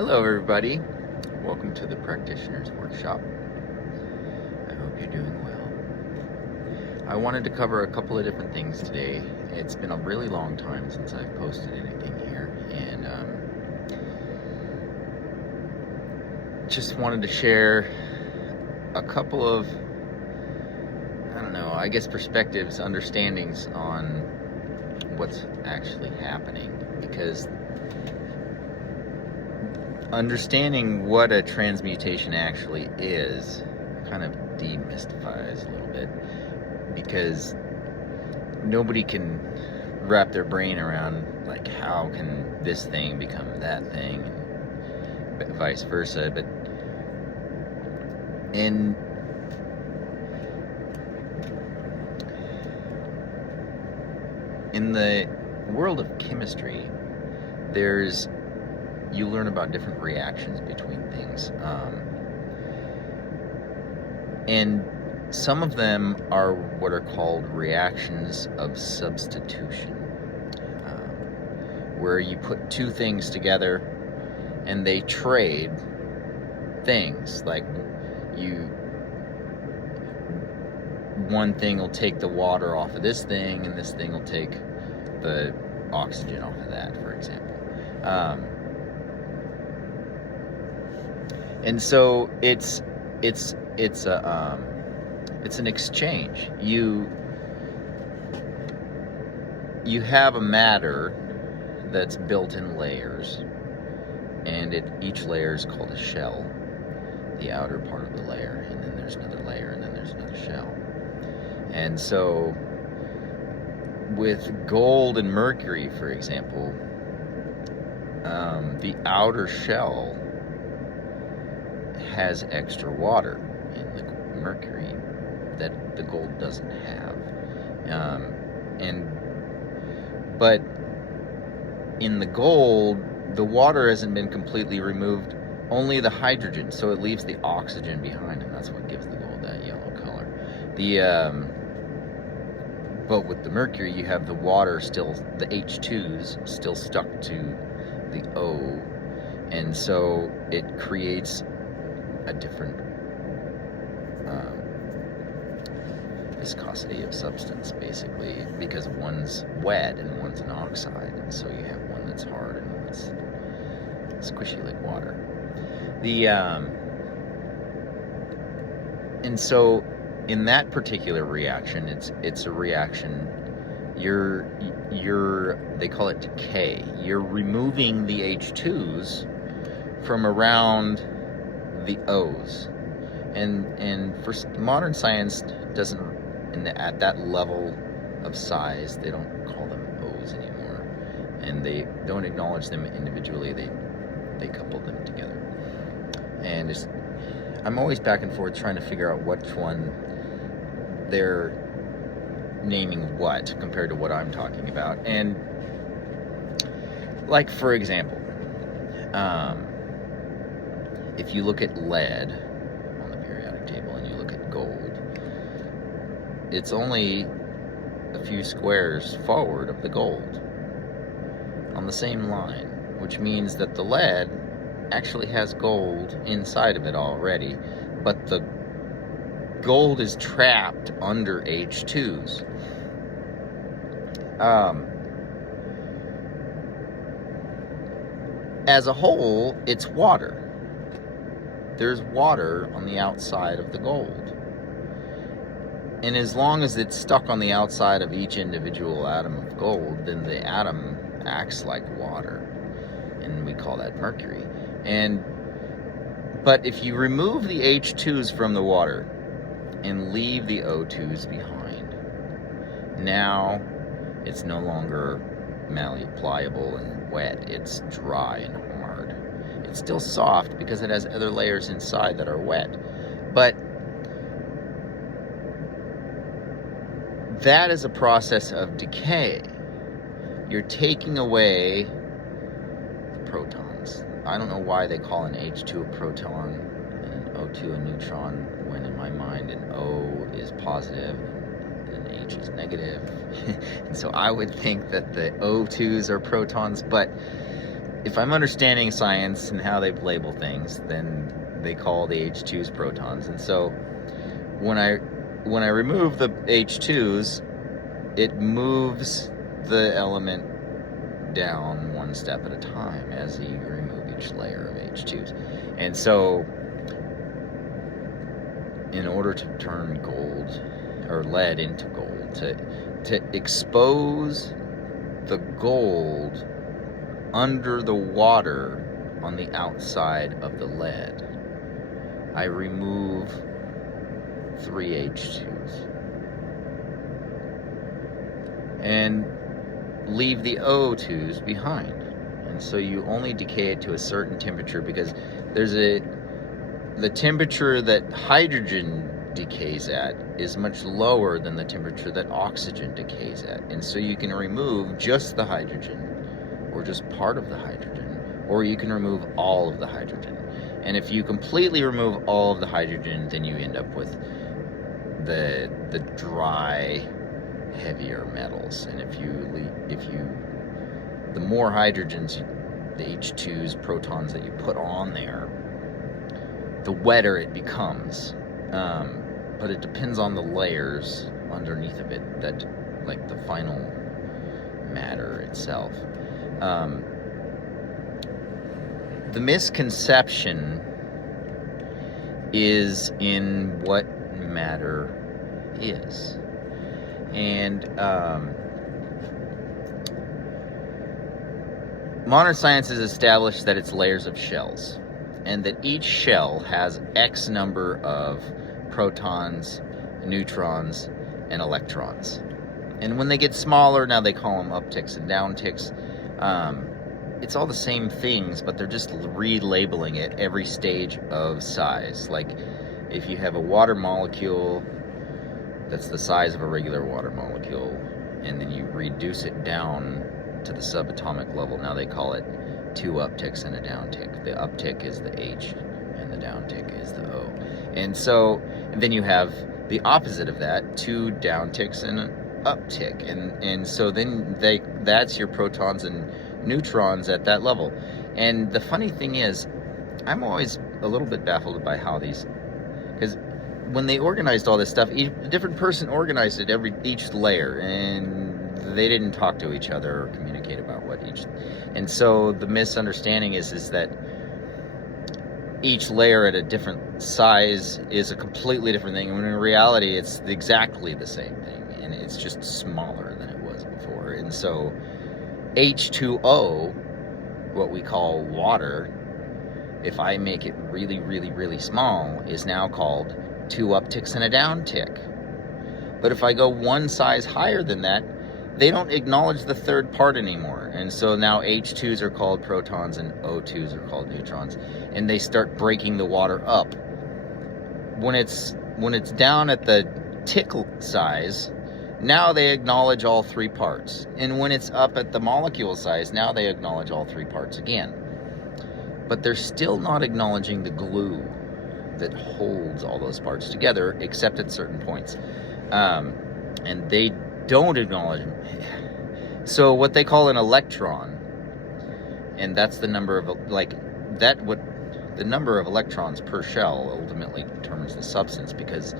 Hello everybody, welcome to the Practitioner's Workshop. I hope you're doing well. I wanted to cover a couple of different things today. It's been a really long time since I've posted anything here, and just wanted to share a couple of, I guess perspectives, understandings on what's actually happening, because understanding what a transmutation actually is kind of demystifies a little bit, because nobody can wrap their brain around like how can this thing become that thing and vice versa. But in the world of chemistry, you learn about different reactions between things, and some of them are what are called reactions of substitution, where you put two things together and they trade things. Like one thing will take the water off of this thing, and this thing will take the oxygen off of that, for example. And so it's an exchange. You have a matter that's built in layers, and each layer is called a shell, the outer part of the layer, and then there's another layer, and then there's another shell. And so with gold and mercury, for example, the outer shell has extra water in the mercury that the gold doesn't have, but in the gold, the water hasn't been completely removed, only the hydrogen, so it leaves the oxygen behind, and that's what gives the gold that yellow color. But with the mercury, you have the water still, the H2s still stuck to the O, and so it creates a different viscosity of substance, basically, because one's wet and one's an oxide, and so you have one that's hard and one that's squishy like water. And so in that particular reaction, it's a reaction. They call it decay. You're removing the H2s from around the O's, and for modern science doesn't, at that level of size, they don't call them O's anymore, and they don't acknowledge them individually. They couple them together, and I'm always back and forth trying to figure out which one they're naming what compared to what I'm talking about. And like, for example, if you look at lead on the periodic table and you look at gold, it's only a few squares forward of the gold on the same line, which means that the lead actually has gold inside of it already, but the gold is trapped under H2s. As a whole, it's water. There's water on the outside of the gold. And as long as it's stuck on the outside of each individual atom of gold, then the atom acts like water, and we call that mercury. But if you remove the H2s from the water and leave the O2s behind, now it's no longer malleable and wet. It's dry and hard. It's still soft because it has other layers inside that are wet, but that is a process of decay. You're taking away the protons. I don't know why they call an H2 a proton and an O2 a neutron, when in my mind an O is positive and an H is negative. And so I would think that the O2s are protons, but if I'm understanding science and how they label things, then they call the H2s protons. And so when I remove the H2s, it moves the element down one step at a time as you remove each layer of H2s. And so in order to turn gold or lead into gold, to expose the gold under the water on the outside of the lead, I remove 3 H2s and leave the O2s behind. And so you only decay it to a certain temperature, because the temperature that hydrogen decays at is much lower than the temperature that oxygen decays at. And so you can remove just the hydrogen, or just part of the hydrogen, or you can remove all of the hydrogen. And if you completely remove all of the hydrogen, then you end up with the dry, heavier metals. And the more hydrogens, the H2s, protons that you put on there, the wetter it becomes. But it depends on the layers underneath of it, that, like, the final matter itself. The misconception is in what matter is. And modern science has established that it's layers of shells, and that each shell has X number of protons, neutrons, and electrons. And when they get smaller, now they call them upticks and downticks. It's all the same things, but they're just relabeling it every stage of size. Like, if you have a water molecule that's the size of a regular water molecule, and then you reduce it down to the subatomic level, now they call it 2 upticks and a downtick. The uptick is the H, and the downtick is the O. And then you have the opposite of that, 2 downticks and an uptick. And so then that's your protons and neutrons at that level. And the funny thing is, I'm always a little bit baffled by how these, because when they organized all this stuff, a different person organized it each layer, and they didn't talk to each other or communicate about what each. And so the misunderstanding is that each layer at a different size is a completely different thing, when in reality it's exactly the same thing, and it's just smaller than it was before. And so H2O, what we call water, if I make it really, really, really small, is now called 2 upticks and a downtick. But if I go one size higher than that, they don't acknowledge the third part anymore. And so now H2s are called protons and O2s are called neutrons. And they start breaking the water up. When it's down at the tick size, now they acknowledge all 3 parts. And when it's up at the molecule size, now they acknowledge all 3 parts again. But they're still not acknowledging the glue that holds all those parts together, except at certain points. And they don't acknowledge. So what they call an electron, and that's the number of, the number of electrons per shell ultimately determines the substance, because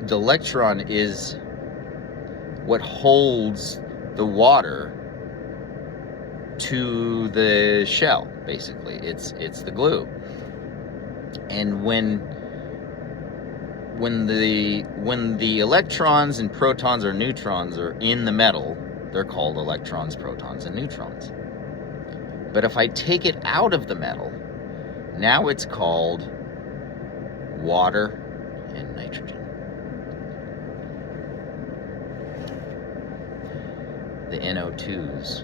the electron is what holds the water to the shell, basically. It's the glue. And when the electrons and protons or neutrons are in the metal, they're called electrons, protons, and neutrons. But if I take it out of the metal, now it's called water and nitrogen. The NO2s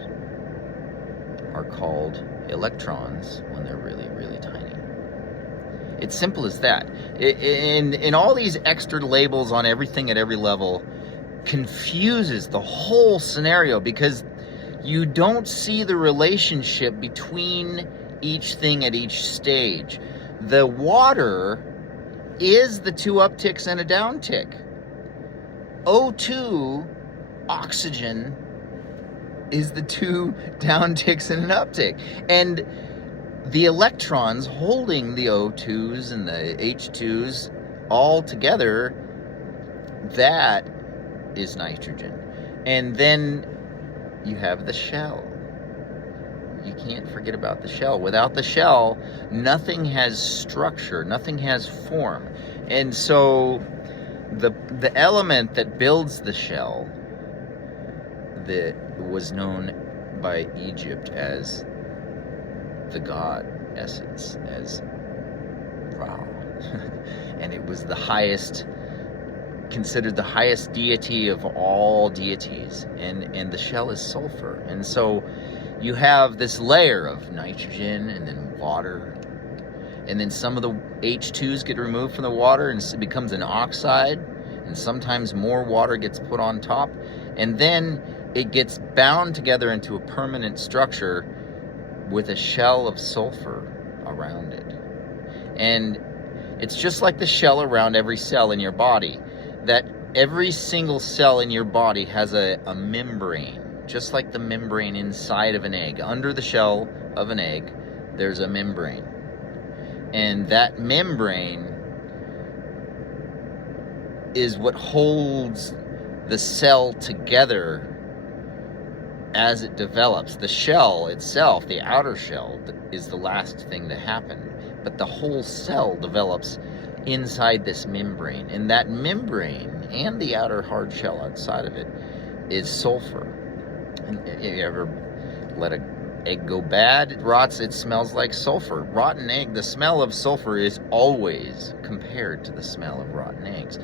are called electrons when they're really, really tiny. It's simple as that. In all these extra labels on everything at every level confuses the whole scenario, because you don't see the relationship between each thing at each stage. The water is the 2 upticks and a downtick. O2, oxygen, is the two downticks and an uptick. And the electrons holding the O2s and the H2s all together, that is nitrogen. And then you have the shell. You can't forget about the shell. Without the shell, nothing has structure, nothing has form. And so the element that builds the shell, that was known by Egypt as the god essence, as Ra. And it was the highest, considered the highest deity of all deities, and the shell is sulfur. And so you have this layer of nitrogen and then water, and then some of the H2s get removed from the water and it becomes an oxide, and sometimes more water gets put on top, and then it gets bound together into a permanent structure with a shell of sulfur around it. And it's just like the shell around every cell in your body, that every single cell in your body has a membrane, just like the membrane inside of an egg. Under the shell of an egg, there's a membrane. And that membrane is what holds the cell together as it develops. The shell itself, the outer shell, is the last thing to happen. But the whole cell develops inside this membrane. And that membrane and the outer hard shell outside of it is sulfur. And you ever let an egg go bad? It rots, it smells like sulfur. Rotten egg, the smell of sulfur is always compared to the smell of rotten eggs.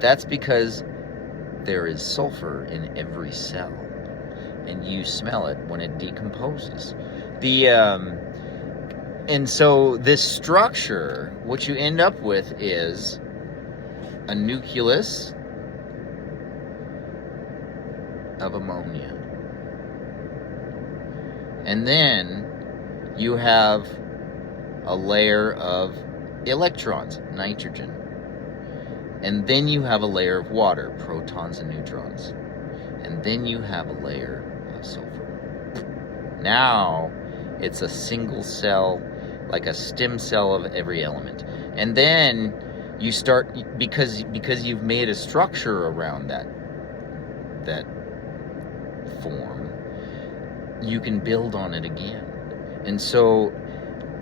That's because there is sulfur in every cell, and you smell it when it decomposes. And so this structure, what you end up with is a nucleus of ammonia. And then you have a layer of electrons, nitrogen. And then you have a layer of water, protons and neutrons. And then you have a layer of sulfur. Now it's a single cell, like a stem cell of every element. And then you start, because you've made a structure around that form, you can build on it again. And so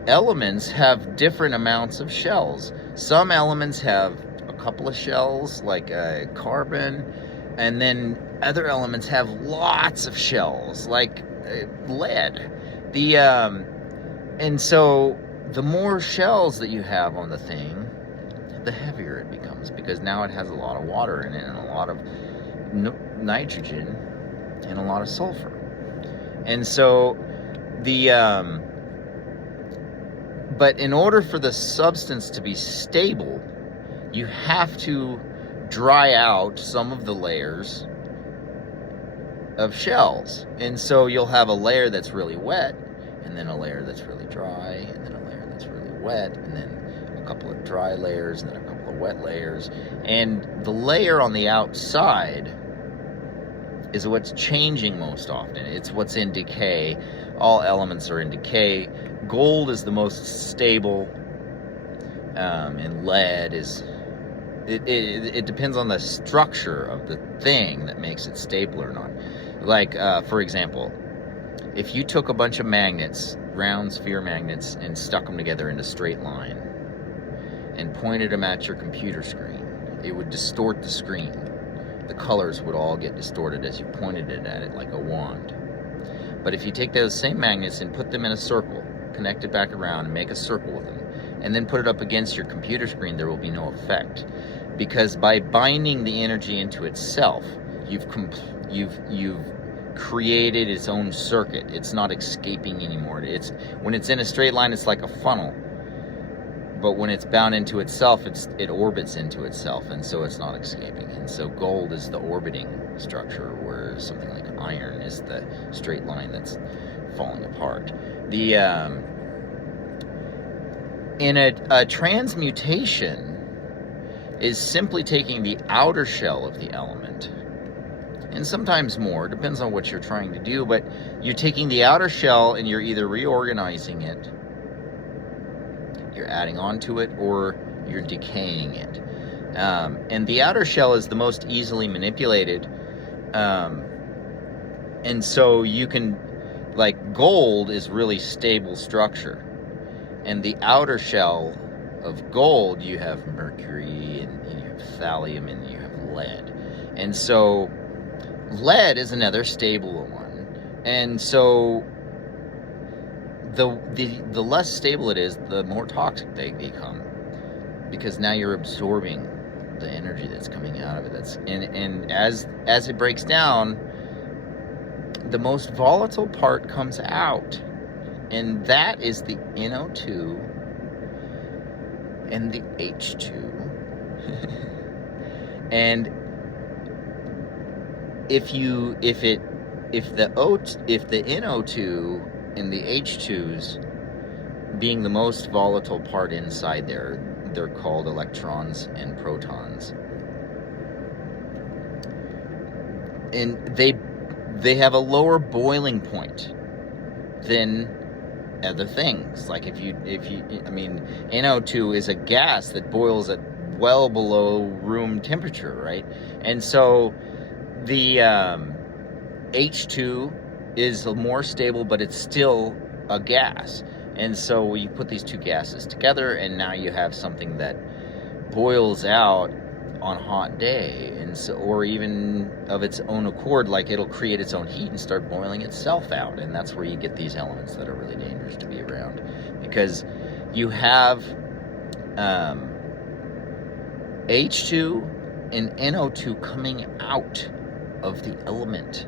elements have different amounts of shells. Some elements have a couple of shells, like carbon, and then other elements have lots of shells, like lead. And so the more shells that you have on the thing, the heavier it becomes, because now it has a lot of water in it and a lot of nitrogen and a lot of sulfur. And so but in order for the substance to be stable, you have to dry out some of the layers of shells. And so you'll have a layer that's really wet, and then a layer that's really dry, and then a layer that's really wet, and then a couple of dry layers, and then a couple of wet layers. And the layer on the outside is what's changing most often. It's what's in decay. All elements are in decay. Gold is the most stable, and lead is... It depends on the structure of the thing that makes it stable or not. Like, for example, if you took a bunch of magnets, round sphere magnets, and stuck them together in a straight line and pointed them at your computer screen, it would distort the screen. The colors would all get distorted as you pointed it at it like a wand. But if you take those same magnets and put them in a circle, connect it back around and make a circle with them, and then put it up against your computer screen, there will be no effect. Because by binding the energy into itself, you've created its own circuit. It's not escaping anymore. When it's in a straight line, it's like a funnel. But when it's bound into itself, it orbits into itself, and so it's not escaping. And so gold is the orbiting structure, whereas something like iron is the straight line that's falling apart. In a transmutation is simply taking the outer shell of the element and sometimes more, depends on what you're trying to do, but you're taking the outer shell and you're either reorganizing it, you're adding on to it, or you're decaying it. And the outer shell is the most easily manipulated, and so you can, like, gold is really stable structure, and the outer shell of gold, you have mercury, and you have thallium, and you have lead. And so lead is another stable one. And so the less stable it is, the more toxic they become, because now you're absorbing the energy that's coming out of it. And as it breaks down, the most volatile part comes out, and that is the NO2 and the H2. And if the NO2 and the H2s being the most volatile part inside there, they're called electrons and protons. And they have a lower boiling point than other things. Like if you I mean, NO2 is a gas that boils at well below room temperature, right? And so the H2 is more stable, but it's still a gas. And so you put these two gases together, and now you have something that boils out on a hot day, and so, or even of its own accord, like it'll create its own heat and start boiling itself out. And that's where you get these elements that are really dangerous to be around, because you have H2 and NO2 coming out of the element.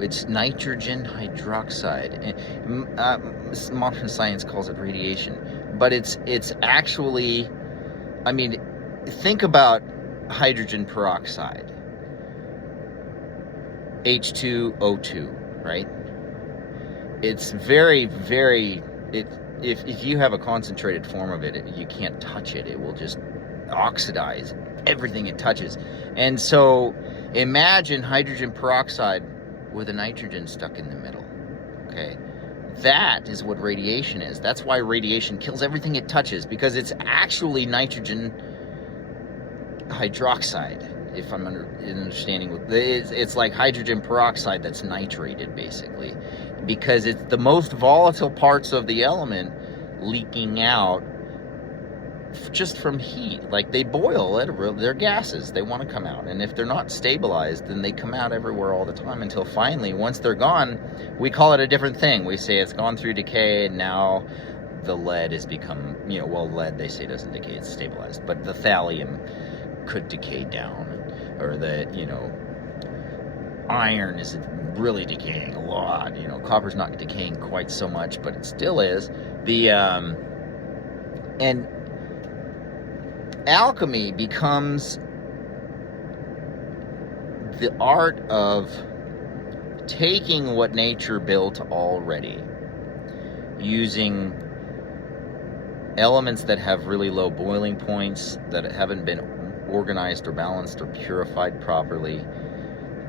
It's nitrogen hydroxide. Modern science calls it radiation, but it's actually, I mean, think about hydrogen peroxide, H2O2, right? It's very, very, if you have a concentrated form of it, you can't touch it. It will just oxidize everything it touches. And so imagine hydrogen peroxide with a nitrogen stuck in the middle. Okay, that is what radiation is. That's why radiation kills everything it touches, because it's actually nitrogen hydroxide. If I'm understanding, it's like hydrogen peroxide that's nitrated, basically, because it's the most volatile parts of the element leaking out just from heat. Like, they boil, they're gases, they want to come out, and if they're not stabilized, then they come out everywhere all the time, until finally, once they're gone, we call it a different thing. We say it's gone through decay, and now the lead has become, well, lead, they say, doesn't decay, it's stabilized, but the thallium could decay down, or the, iron is really decaying a lot. Copper's not decaying quite so much, but it still is. And alchemy becomes the art of taking what nature built already, using elements that have really low boiling points, that haven't been organized or balanced or purified properly,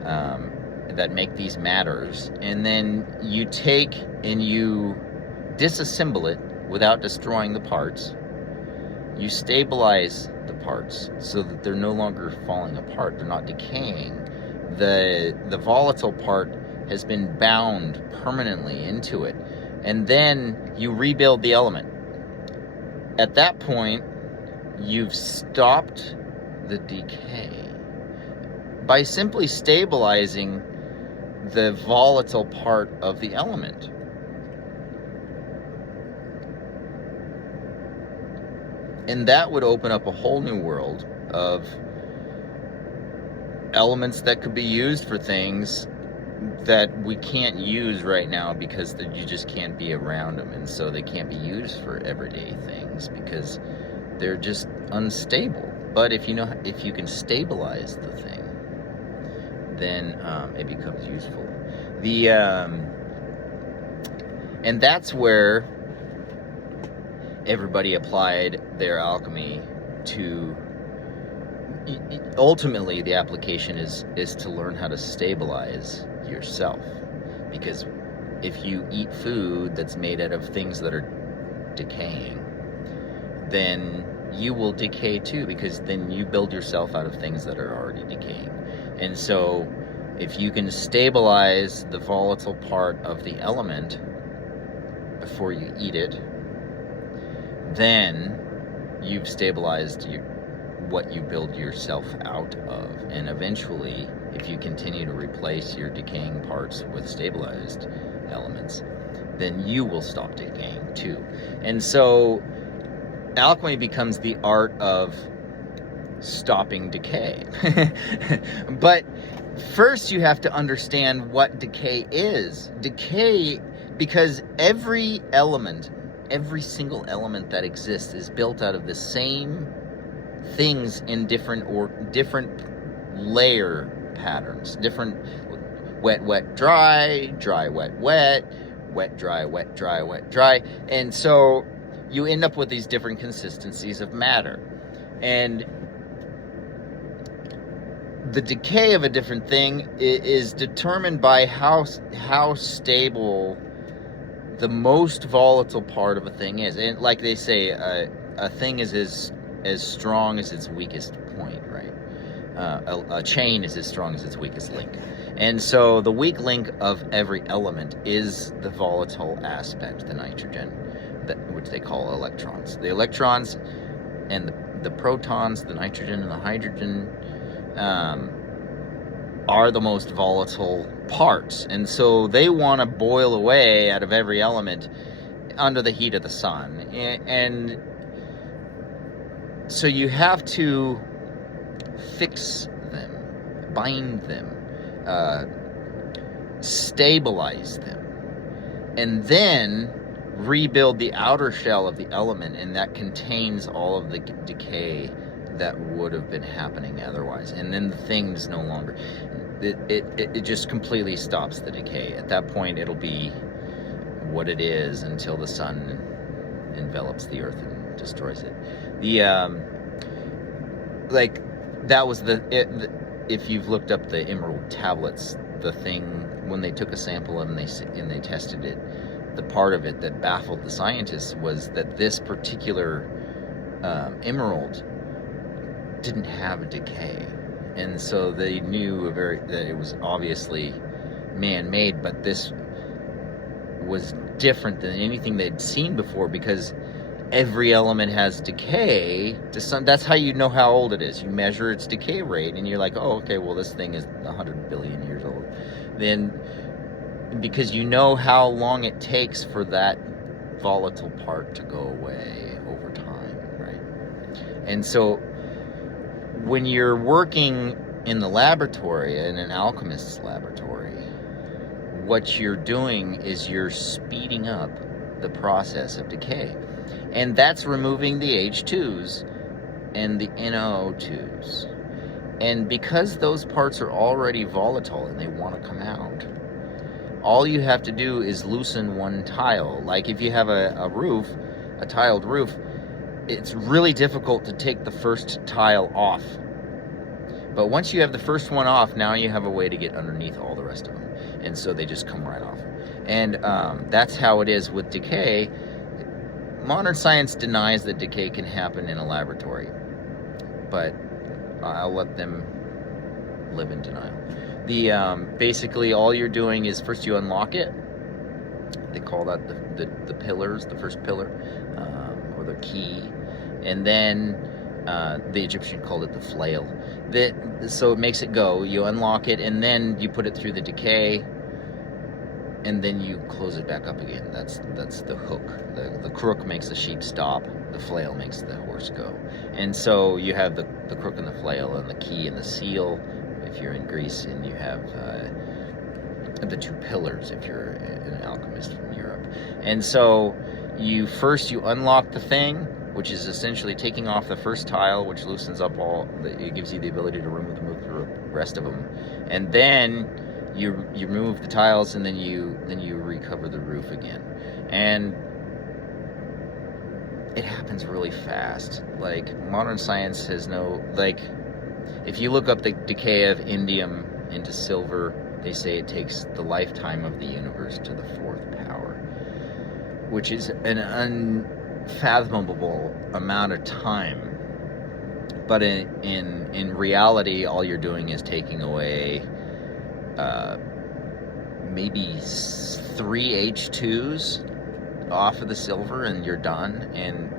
that make these matters, and then you take and you disassemble it without destroying the parts. You stabilize the parts so that they're no longer falling apart, they're not decaying. The volatile part has been bound permanently into it, and then you rebuild the element. At that point, you've stopped the decay by simply stabilizing the volatile part of the element. And that would open up a whole new world of elements that could be used for things that we can't use right now, because you just can't be around them, and so they can't be used for everyday things because they're just unstable. But if you can stabilize the thing, then it becomes useful. And that's where everybody applied their alchemy to ultimately the application is to learn how to stabilize yourself, because if you eat food that's made out of things that are decaying, then you will decay too, because then you build yourself out of things that are already decaying. And so if you can stabilize the volatile part of the element before you eat it, then you've stabilized what you build yourself out of. And eventually, if you continue to replace your decaying parts with stabilized elements, then you will stop decaying too. And so alchemy becomes the art of stopping decay. But first you have to understand what decay is. Decay, because every single element that exists is built out of the same things in different layer patterns, different wet, wet, dry, dry, wet, wet, wet, dry, wet, dry, wet, dry. And so you end up with these different consistencies of matter. And the decay of a different thing is determined by how stable the most volatile part of a thing is. And like they say, a thing is as strong as its weakest point, right? A chain is as strong as its weakest link. And so the weak link of every element is the volatile aspect, the nitrogen, which they call electrons. The electrons and the protons, the nitrogen and the hydrogen, are the most volatile parts. And so they want to boil away out of every element under the heat of the sun. And so you have to fix them, bind them, stabilize them, and then rebuild the outer shell of the element, and that contains all of the decay that would have been happening otherwise. And then the thing's no longer, it just completely stops the decay. At that point, it'll be what it is until the sun envelops the earth and destroys it. That was if you've looked up the emerald tablets, the thing when they took a sample and they tested it, the part of it that baffled the scientists was that this particular emerald didn't have a decay. And so they knew that it was obviously man-made, but this was different than anything they'd seen before, because every element has decay to some. That's how you know how old it is. You measure its decay rate, and you're like, oh, okay, well, this thing is 100 billion years old. Then, because you know how long it takes for that volatile part to go away over time, right? And so when you're working in the laboratory, in an alchemist's laboratory, what you're doing is you're speeding up the process of decay. And that's removing the H2s and the NO2s. And because those parts are already volatile and they want to come out, all you have to do is loosen one tile. Like if you have a roof, a tiled roof, it's really difficult to take the first tile off. But once you have the first one off, now you have a way to get underneath all the rest of them. And so they just come right off. And that's how it is with decay. Modern science denies that decay can happen in a laboratory, but I'll let them live in denial. Basically all you're doing is first you unlock it. They call that the pillars, the first pillar, or the key. And then the Egyptian called it the flail. So it makes it go. You unlock it, and then you put it through the decay, and then you close it back up again. That's the hook. The crook makes the sheep stop. The flail makes the horse go. And so you have the crook and the flail, and the key and the seal if you're in Greece, and you have the two pillars if you're an alchemist from Europe. And so you unlock the thing, which is essentially taking off the first tile, which loosens up it gives you the ability to remove the rest of them. And then you remove the tiles, and then you recover the roof again. And it happens really fast. Like, modern science has If you look up the decay of indium into silver, they say it takes the lifetime of the universe to the 4th power, which is an unfathomable amount of time. But in reality, all you're doing is taking away maybe 3 H2s off of the silver, and you're done. And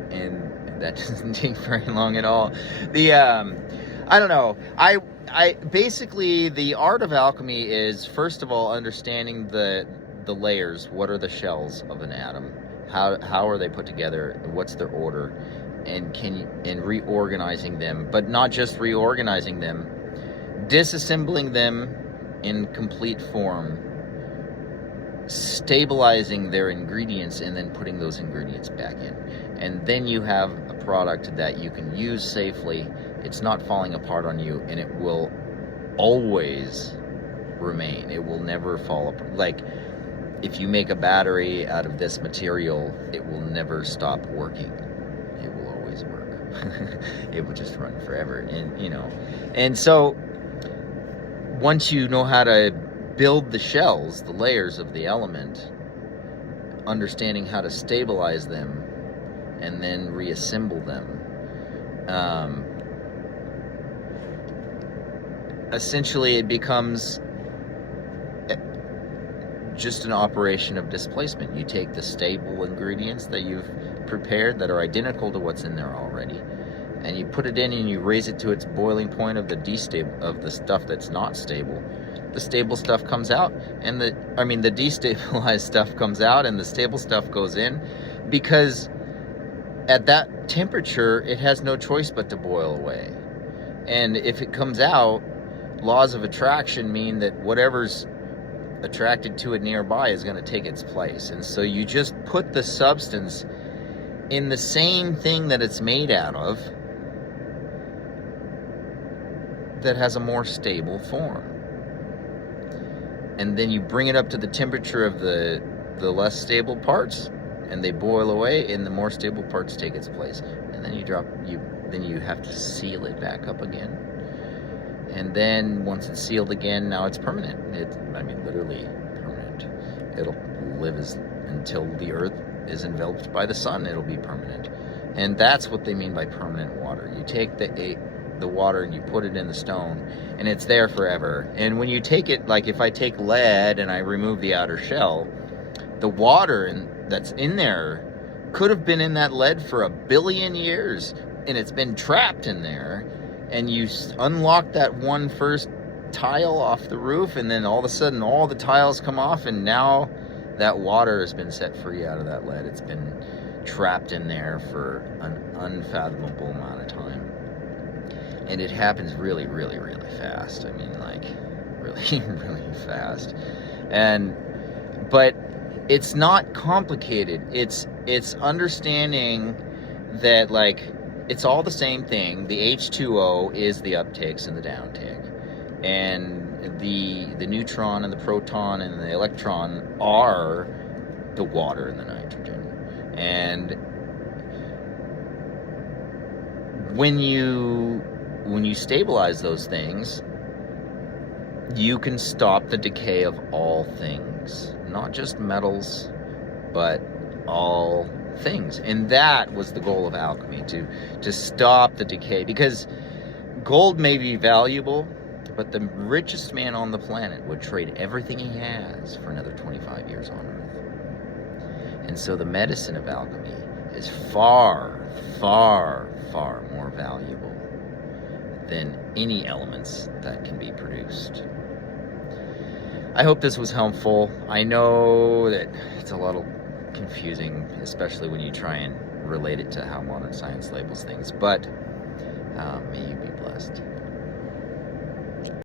that doesn't take very long at all. I don't know. I basically, the art of alchemy is, first of all, understanding the layers. What are the shells of an atom? How are they put together? What's their order? And reorganizing them, but not just reorganizing them, disassembling them in complete form, stabilizing their ingredients, and then putting those ingredients back in. And then you have a product that you can use safely. It's not falling apart on you, and it will always remain. It will never fall apart. Like, if you make a battery out of this material, it will never stop working. It will always work. It will just run forever. And so once you know how to build the shells, the layers of the element, understanding how to stabilize them and then reassemble them, essentially it becomes just an operation of displacement. You take the stable ingredients that you've prepared that are identical to what's in there already, and you put it in and you raise it to its boiling point of the stuff that's not stable. The stable stuff comes out, and the destabilized stuff comes out, and the stable stuff goes in, because at that temperature it has no choice but to boil away. And if it comes out, laws of attraction mean that whatever's attracted to it nearby is going to take its place. And so you just put the substance in the same thing that it's made out of, that has a more stable form. And then you bring it up to the temperature of the less stable parts, and they boil away, and the more stable parts take its place. And then then you have to seal it back up again. And then once it's sealed again, now it's permanent. Literally permanent. It'll live until the earth is enveloped by the sun. It'll be permanent. And that's what they mean by permanent water. You take the water and you put it in the stone, and it's there forever. And when you take it, like if I take lead and I remove the outer shell, the water that's in there could have been in that lead for 1 billion years, and it's been trapped in there. And you unlock that one first tile off the roof, and then all of a sudden all the tiles come off, and now that water has been set free out of that lead. It's been trapped in there for an unfathomable amount of time. And it happens really, really, really fast. Really, really fast. But it's not complicated. It's understanding that, like, it's all the same thing. The H2O is the uptakes and the downtick. And the neutron and the proton and the electron are the water and the nitrogen. And when you stabilize those things, you can stop the decay of all things. Not just metals, but all things. And that was the goal of alchemy, to stop the decay. Because gold may be valuable, but the richest man on the planet would trade everything he has for another 25 years on Earth. And so the medicine of alchemy is far, far, far more valuable than any elements that can be produced. I hope this was helpful. I know that it's a little confusing, especially when you try and relate it to how modern science labels things, but may you be blessed.